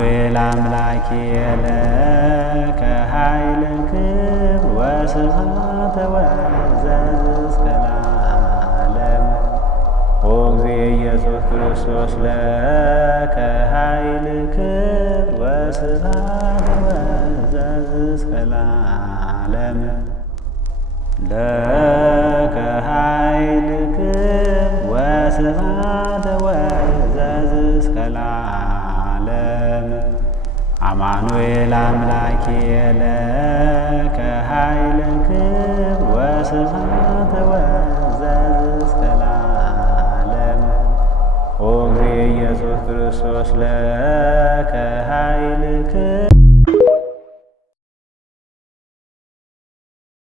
አማኑኤል አምላኬ ለከ ኃይል ክብር ወስብሐት ወዘዝ እስከ ለዓለም። ኦ እግዚእ ኢየሱስ ክርስቶስ ለከ ኃይል ክብር ወስብሐት ወዘዝ እስከ ለዓለም። ለከ ኃይል ክብር ወስብሐት ወዘዝ እስከ ለዓለም። አማኑኤል አምላኬ ለከ ኃይል ክብር ወስብሐት ወዘዝ እስከ ለዓለም። ኦ እግዚእ ኢየሱስ ክርስቶስ ለከ ኃይል ክብር